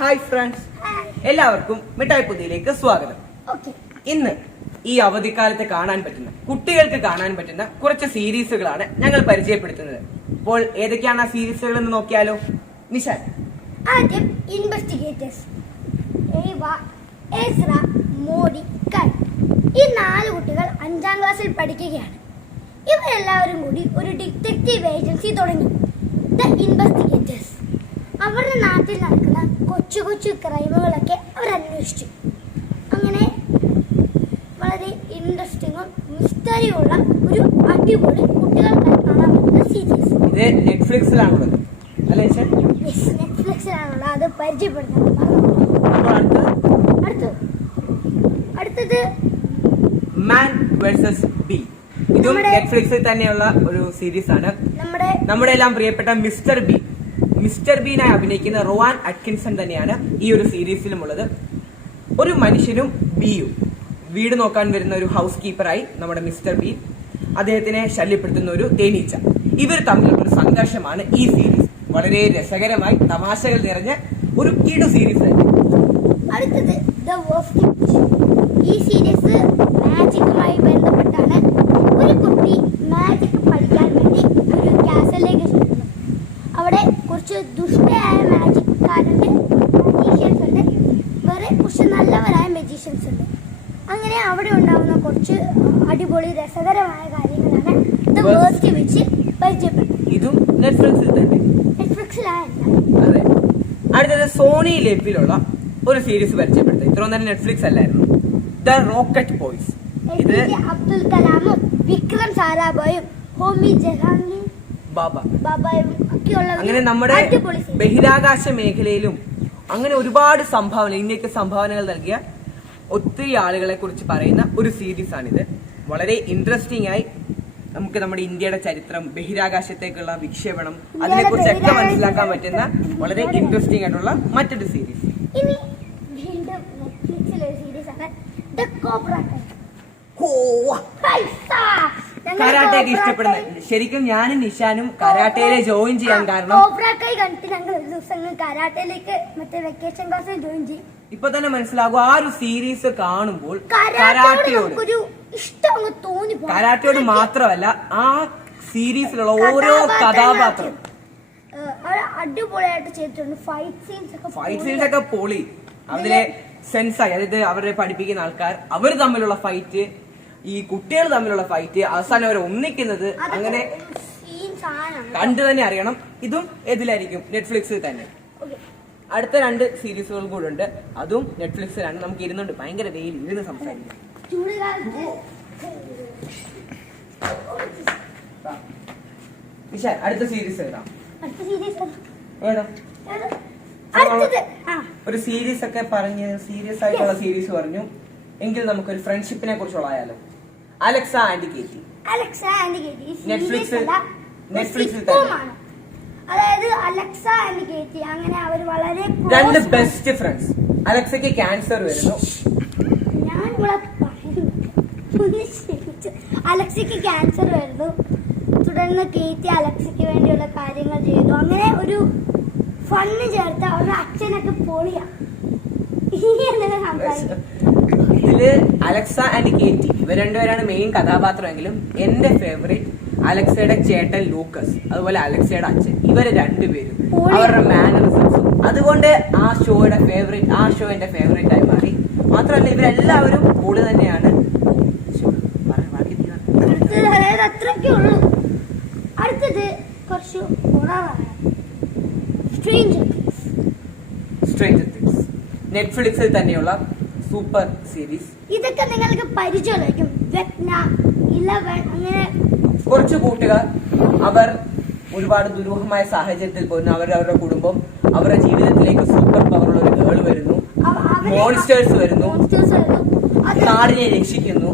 Hi friends എല്ലാവർക്കും മിഠായി പുതിയിലേക്ക് സ്വാഗതം. ഇന്ന് ഈ അവധിക്കാലത്ത് കാണാൻ പറ്റുന്ന കുട്ടികൾക്ക് കാണാൻ പറ്റുന്ന കുറച്ച് സീരീസുകളാണ് ഞങ്ങൾ പരിചയപ്പെടുത്തുന്നത്. അപ്പോൾ ഏതൊക്കെയാണ് ആ സീരീസുകൾ എന്ന് നോക്കിയാലോ? നിഷാൻ ആദ്യം ഇൻവെസ്റ്റിഗേറ്റേഴ്സ് മോഡി കൈ ഈ നാല് കുട്ടികൾ അഞ്ചാം ക്ലാസ്സിൽ പഠിക്കുകയാണ്. ഇവരെല്ലാവരും കൂടി ഒരു ഡിറ്റക്റ്റീവ് ഏജൻസി തുടങ്ങി. ദ ഇൻവെസ്റ്റിഗേറ്റേഴ്സ് അവരുടെ നാട്ടിൽ നടക്കുന്ന കൊച്ചു കൊച്ചു ക്രൈമുകളൊക്കെ അവർ അന്വേഷിച്ചു അങ്ങനെ വളരെ ഇൻട്രസ്റ്റിങ്ങും മിസ്റ്ററിയുള്ള ഒരു അടിപൊളി കുട്ടികൾക്കായി കാണാൻ പറ്റുന്ന സീരീസ് ഇത് നെറ്റ്ഫ്ലിക്സിലാണുള്ളത്. അല്ലേ നെറ്റ്ഫ്ലിക്സിലാണുള്ളത്. അത് അടുത്തത് അടുത്തത് അടുത്തത് മാൻ വേഴ്സസ് ബി ഇതും നെറ്റ്ഫ്ലിക്സിൽ തന്നെയുള്ള ഒരു സീരീസ് ആണ്. നമ്മുടെ നമ്മുടെ എല്ലാം പ്രിയപ്പെട്ട മിസ്റ്റർ ബി മിസ്റ്റർ ബീനായി അഭിനയിക്കുന്ന റോവാൻ അറ്റ്കിൻസൺ തന്നെയാണ് ഈ ഒരു സീരീസിലുമുള്ളത് ഒരു മനുഷ്യനും ബിയും. വീട് നോക്കാൻ വരുന്ന ഒരു ഹൗസ് കീപ്പറായി നമ്മുടെ മിസ്റ്റർ ബി. അദ്ദേഹത്തിനെ ശല്യപ്പെടുത്തുന്ന ഒരു തേനീച്ച. ഇവർ തമ്മിലുള്ള ഒരു സംഘർഷമാണ് ഈ സീരീസ് വളരെ രസകരമായി തമാശകൾ നിറഞ്ഞ ഒരു കിടു സീരീസ് അടുത്തത് ദ വേർസ്റ്റ് ഈ സീരീസ് മാജിക്കുമായി ബന്ധപ്പെട്ടാണ് ഒരു കുട്ടി മാജിക് പഠിക്കാൻ വേണ്ടി ഒരു കാസലിലേക്ക് ചെല്ലുന്നു അവിടെ കുറച്ച് ദുഷ്ടയായ മാജിക്കാരുണ്ട് മജീഷ്യൻസ് ഉണ്ട്. വേറെ കുറച്ച് നല്ലവരായ മജീഷ്യൻസ് ഉണ്ട്. അങ്ങനെ അവിടെ ഉണ്ടാവുന്ന കുറച്ച് അടിപൊളി രസകരമായ കാര്യങ്ങളാണ് ദ. വേർസ്റ്റ് വെച്ച് പരിചയപ്പെടുന്നത് ഇതും നെറ്റ്ഫ്ലിക്സിൽ തന്നെ. നെറ്റ്ഫ്ലിക്സിലായല്ല അടുത്തത് സോണി ലെബിലുള്ള ഒരു സീരീസ് പരിചയപ്പെടുത്തും ഇത്രയും തന്നെ നെറ്റ്ഫ്ലിക്സ് അല്ലായിരുന്നു. ദ റോക്കറ്റ് ബോയ്സ് ഇത് അബ്ദുൽ കലാമും വിക്രം സാരാഭായും ഹോമി ജഹാംഗീർ ബാബ. അങ്ങനെ നമ്മുടെ ബഹിരാകാശ മേഖലയിലും അങ്ങനെ ഒരുപാട് സംഭാവന ഇന്ത്യയ്ക്ക് സംഭാവനകൾ നൽകിയ ഒത്തിരി ആളുകളെ കുറിച്ച് പറയുന്ന ഒരു സീരീസ് ആണിത്. വളരെ ഇൻട്രസ്റ്റിംഗ് ആയി നമുക്ക് നമ്മുടെ ഇന്ത്യയുടെ ചരിത്രം ബഹിരാകാശത്തേക്കുള്ള വിക്ഷേപണം അതിനെ കുറിച്ചൊക്കെ ബഹിരാകാശ മനസ്സിലാക്കാൻ പറ്റുന്ന വളരെ ഇൻട്രസ്റ്റിംഗ് ആയിട്ടുള്ള മറ്റൊരു സീരീസ് സീരീസ് ആണ്. ദ കോബ്ര കരാട്ടയൊക്കെ ഇഷ്ടപ്പെടുന്ന ശരിക്കും ഞാനും നിഷാനും കരാട്ടയിലെ ജോയിൻ ചെയ്യാൻ കാരണം കോബ്ര കൈ കണ്ടിട്ട് ഞങ്ങൾ ഒരു ദിവസം കരാട്ടയിലേക്ക് മറ്റേ വെക്കേഷൻ ക്ലാസ്സിൽ ജോയിൻ ചെയ്യും. ഇപ്പൊ തന്നെ മനസ്സിലാകും ആ ഒരു സീരീസ് കാണുമ്പോൾ കരാട്ടയോട് കരാട്ടയോട് ഇഷ്ടം അങ്ങ് തോന്നി പോകും. കരാട്ടയോട് മാത്രമല്ല ആ സീരീസിലുള്ള ഓരോ കഥാപാത്രം. ഏഹ്, അത് അടിപൊളിയായിട്ട് ചെയ്തിട്ടുണ്ട്. ഫൈറ്റ് സീൻസ് ഒക്കെ ഫൈറ്റ് സീൻസ് ഒക്കെ പൊളി. അതിലെ സെൻസായി അതായത് അവരെ പഠിപ്പിക്കുന്ന ആൾക്കാർ അവർ തമ്മിലുള്ള ഫൈറ്റ് ഈ കുട്ടികൾ തമ്മിലുള്ള ഫൈറ്റ് അവസാനം അവർ ഒന്നിക്കുന്നത് അങ്ങനെ കണ്ടു തന്നെ അറിയണം. ഇതും എതിലായിരിക്കും നെറ്റ്ഫ്ലിക്സിൽ തന്നെ. അടുത്ത രണ്ട് സീരീസുകൾ കൂടെ ഉണ്ട്. അതും നെറ്റ്ഫ്ലിക്സിലാണ് നമുക്ക് ഇരുന്നുണ്ട് ഭയങ്കര വെയിൽ ഇരുന്ന് സംസാരിക്കും. വിശാൽ അടുത്ത സീരീസ് ഏതാ? ഒരു സീരീസ് ഒക്കെ പറഞ്ഞ് സീരിയസ് ആയിട്ടുള്ള സീരീസ് പറഞ്ഞു. എങ്കിൽ നമുക്കൊരു ഫ്രണ്ട്ഷിപ്പിനെ കുറിച്ചുള്ള ആയാലോ Alexa and Katie. Alexa and Katie. Netflix Netflix തന്നെ. അതായത് അലക്സ ആൻഡ് കേറ്റി. അങ്ങനെ അവർ വളരെ രണ്ട് ബെസ്റ്റ് ഫ്രണ്ട്സ് അലക്സയ്ക്ക് ക്യാൻസർ വരുന്നു. ഞാൻ ഇവിടെ അലക്സയ്ക്ക് ക്യാൻസർ വരുന്നു. തുടർന്ന് കേറ്റി അലക്സയ്ക്ക് വേണ്ടിയുള്ള കാര്യങ്ങൾ ചെയ്തു. അങ്ങനെ ഒരു ഫണ്ണ് ചേർത്ത് അവരുടെ അച്ഛനൊക്കെ പൊളിയാ. ഇനി എന്തെങ്കിലും സംസാരിക്കും? അലക്സ ആൻഡ് കേറ്റി ഇവർ രണ്ടുപേരാണ് മെയിൻ കഥാപാത്രമെങ്കിലും എന്റെ ഫേവറേറ്റ് അലക്സയുടെ ചേട്ടൻ ലൂക്കസ് അതുപോലെ അലക്സയുടെ അച്ഛൻ. ഇവർ രണ്ടുപേരും അവരുടെ മാനറിസംസും അതുകൊണ്ട് ആ ഷോയുടെ ഫേവറേറ്റ് ആ ഷോ എന്റെ ഫേവറേറ്റ് ആയി മാറി. മാത്രമല്ല ഇവരെല്ലാവരും പൊളി തന്നെയാണ്. അടുത്തത് കുറച്ച് സ്ട്രേഞ്ചർ Things. നെറ്റ്ഫ്ലിക്സിൽ തന്നെയുള്ള സൂപ്പർ സീരീസ്. ഇതൊക്കെ നിങ്ങൾക്ക് പരിചയമായിരിക്കും വെറ്റ്ന ഇലവൻ അങ്ങനെ കുറച്ച് കൂട്ടുകാർ അവർ ഒരുപാട് ദുരൂഹമായ സാഹചര്യത്തിൽ പോകുന്നു അവർ അവരുടെ കുടുംബം അവരുടെ ജീവിതത്തിലേക്ക് സൂപ്പർ പവറുള്ള ഒരു ഗേൾ വരുന്നു. മോൺസ്റ്റേഴ്സ് വരുന്നു. നാടിനെ രക്ഷിക്കുന്നു.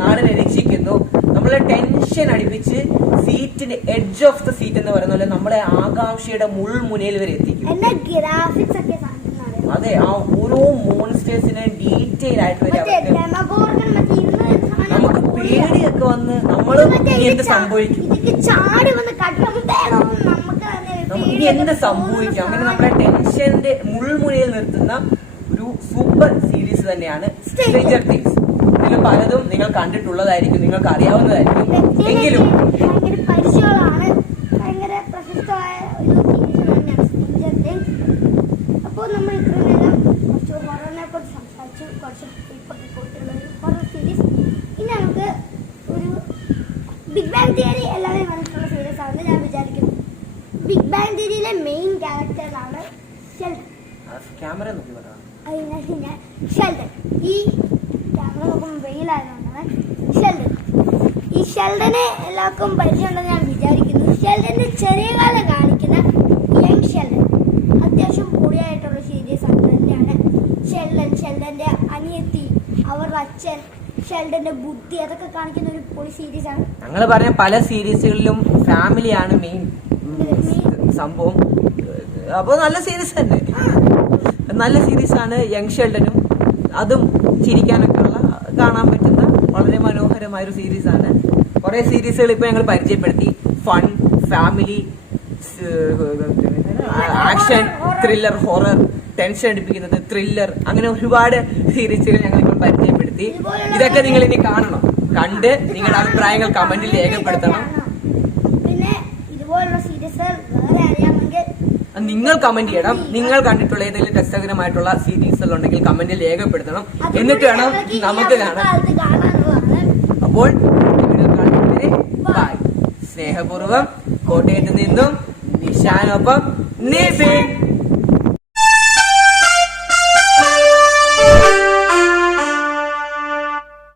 നാടിനെ രക്ഷിക്കുന്നു. നമ്മളെ ടെൻഷൻ അടിപ്പിച്ച് സീറ്റിന്റെ എഡ്ജ് ഓഫ് ദ സീറ്റ് എന്ന് പറയുന്ന പോലെ നമ്മളെ ആകാംക്ഷയുടെ മുൾമുനയിൽ വരെ എത്തിക്കും. ഗ്രാഫിക്സ് ഒക്കെ അതെ ആ ഓരോ മോൺസ്റ്റേഴ്സിനെ ഡീറ്റെയിൽ ആയിട്ട് വരെ നമുക്ക് പേടിയൊക്കെ വന്ന് നമ്മൾ ഇനി എന്ത് സംഭവിക്കും? ഇനി എന്ത് സംഭവിക്കും? അങ്ങനെ നമ്മുടെ നമ്മളെ ടെൻഷന്റെ മുൾമുനയിൽ നിർത്തുന്ന ഒരു സൂപ്പർ സീരീസ് തന്നെയാണ് സ്ട്രേഞ്ചർ തിങ്സ് ഇതിൽ പലതും നിങ്ങൾ കണ്ടിട്ടുള്ളതായിരിക്കും നിങ്ങൾക്ക് അറിയാവുന്നതായിരിക്കും എങ്കിലും ഭയങ്കര പരിചയമുള്ളതാണ് ഭയങ്കര പ്രശസ്തമായ ഒരു സീരീസ് തന്നെയാണ് സ്ട്രേഞ്ചർ തിങ്സ് അപ്പോൾ നമ്മൾ ഇത്ര നേരം കുറച്ച് ഹൊററിനെ കുറിച്ച് സംസാരിച്ചു കുറച്ച് ഇപ്പോൾ റിപ്പോർട്ടുള്ള ഒരു ഹൊറർ സീരീസ് ഇനി നമുക്ക് ഒരു ബിഗ് ബാങ് തിയറി എല്ലാവരും കണ്ടിട്ടുള്ള സീരീസ് ആണെന്ന് ഞാൻ വിചാരിക്കുന്നു. ബിഗ് ബാങ് തിയറിയിലെ മെയിൻ ക്യാരക്ടറാണ് ഷെൽഡൻ ക്യാമറ ഷെൽഡൻ ഈ ക്യാമറ നോക്കുമ്പോൾ വെയിലായതുകൊണ്ടാണ് ഷെൽഡൻ ഈ ഷെൽഡനെ എല്ലാവർക്കും പരിചയമുണ്ടെന്ന് ഞാൻ വിചാരിക്കുന്നു. ഷെൽഡന്റെ ചെറിയ കാലം കാണിക്കുന്ന യങ് ഷെൽഡൻ അത്യാവശ്യം പൊടിയായിട്ടുള്ള സീരീസ് ആണ്. തന്നെയാണ് ഷെൽഡൻ ഷെൽഡന്റെ അനിയത്തി അവരുടെ അച്ഛൻ ഷെൽഡന്റെ ബുദ്ധി അതൊക്കെ കാണിക്കുന്ന ഒരു പൊളി സീരീസ് ആണ്. ഞങ്ങൾ പറഞ്ഞ പല സീരീസുകളിലും ഫാമിലി ആണ് മെയിൻ സംഭവം അപ്പോൾ നല്ല സീരീസ് തന്നെ. നല്ല സീരീസ് ആണ് യങ് ഷെൽഡനും. അതും ചിരിക്കാനൊക്കെ ഉള്ള കാണാൻ പറ്റുന്ന വളരെ മനോഹരമായ ഒരു സീരീസ് ആണ്. കുറെ സീരീസുകൾ ഇപ്പൊ ഞങ്ങൾ പരിചയപ്പെടുത്തി. Fun family action thriller horror tension അടിപ്പിക്കുന്നത് thriller അങ്ങനെ ഒരുപാട് സീരീസുകൾ ഞങ്ങൾ ഇപ്പോൾ പരിചയപ്പെടുത്തി. ഇതൊക്കെ നിങ്ങൾ ഇനി കാണണം. കണ്ട് നിങ്ങളുടെ അഭിപ്രായങ്ങൾ കമന്റിൽ രേഖപ്പെടുത്തണം. നിങ്ങൾ കമന്റ് ചെയ്യണം. നിങ്ങൾ കണ്ടിട്ടുള്ള ഏതെങ്കിലും രസകരമായിട്ടുള്ള സീരീസുകൾ ഉണ്ടെങ്കിൽ കമന്റിൽ രേഖപ്പെടുത്തണം. എന്നിട്ട് വേണം നമുക്ക് കാണാൻ. അപ്പോൾ സ്നേഹപൂർവം കോട്ടയത്ത് നിന്നും നിഷാനൊപ്പം നിഫിൻ